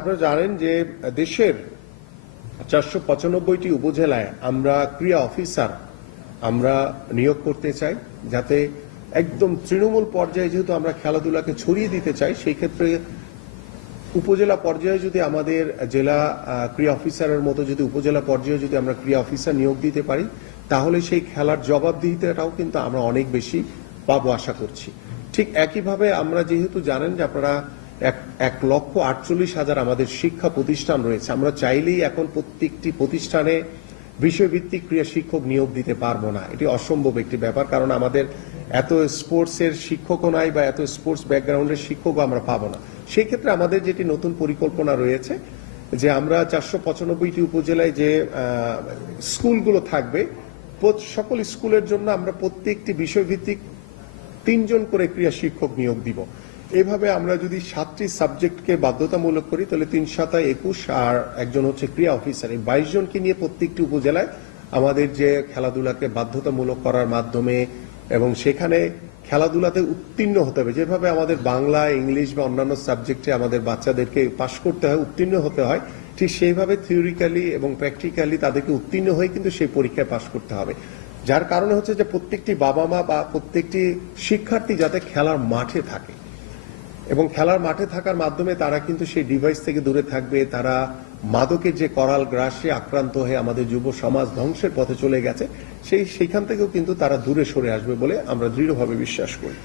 আপনারা জানেন যে দেশের 495টি উপজেলায় আমরা ক্রীড়া অফিসার আমরা নিয়োগ করতে চাই, যাতে একদম তৃণমূল পর্যায়ে যেহেতু আমরা খেলাধুলাকে ছড়িয়ে দিতে চাই, সেই ক্ষেত্রে উপজেলা পর্যায়ে যদি আমাদের জেলা ক্রীড়া অফিসারের মতো যদি উপজেলা পর্যায়ে যদি আমরা ক্রীড়া অফিসার নিয়োগ দিতে পারি, তাহলে সেই খেলার জবাবদিহিতাটাও কিন্তু আমরা অনেক বেশি পাবো আশা করছি। ঠিক একইভাবে আমরা যেহেতু জানেন যে আপনারা 1,48,000 আমাদের শিক্ষা প্রতিষ্ঠান রয়েছে, আমরা চাইলেই এখন প্রত্যেকটি প্রতিষ্ঠানে বিষয়ভিত্তিক ক্রীড়া শিক্ষক নিয়োগ দিতে পারবো না। এটি অসম্ভব একটি ব্যাপার, কারণ আমাদের এত স্পোর্টসের শিক্ষকও নাই বা এত স্পোর্টস ব্যাকগ্রাউন্ডের শিক্ষকও আমরা পাবো না। সেই ক্ষেত্রে আমাদের যেটি নতুন পরিকল্পনা রয়েছে যে আমরা 495টি উপজেলায় যে স্কুলগুলো থাকবে, সকল স্কুলের জন্য আমরা প্রত্যেকটি বিষয়ভিত্তিক 3 জন করে ক্রীড়া শিক্ষক নিয়োগ দিব। এভাবে আমরা যদি 7টি সাবজেক্টকে বাধ্যতামূলক করি, তাহলে 3 7 21 আর একজন হচ্ছে ক্রীড়া অফিসার, এই 22 জনকে নিয়ে প্রত্যেকটি উপজেলায় আমাদের যে খেলাধুলাকে বাধ্যতামূলক করার মাধ্যমে এবং সেখানে খেলাধুলাতে উত্তীর্ণ হতে হবে, যেভাবে আমাদের বাংলা, ইংলিশ বা অন্যান্য সাবজেক্টে আমাদের বাচ্চাদেরকে পাশ করতে হয়, উত্তীর্ণ হতে হয়, ঠিক সেইভাবে থিওরিক্যালি এবং প্র্যাকটিক্যালি তাদেরকে উত্তীর্ণ হয়ে কিন্তু সেই পরীক্ষায় পাশ করতে হবে। যার কারণে হচ্ছে যে প্রত্যেকটি বাবা মা বা প্রত্যেকটি শিক্ষার্থী যাতে খেলার মাঠে থাকে এবং খেলার মাঠে থাকার মাধ্যমে তারা কিন্তু সেই ডিভাইস থেকে দূরে থাকবে, তারা মাদকের যে করাল গ্রাসে আক্রান্ত হয়ে আমাদের যুব সমাজ ধ্বংসের পথে চলে গেছে, সেইখান থেকেও কিন্তু তারা দূরে সরে আসবে বলে আমরা দৃঢ়ভাবে বিশ্বাস করি।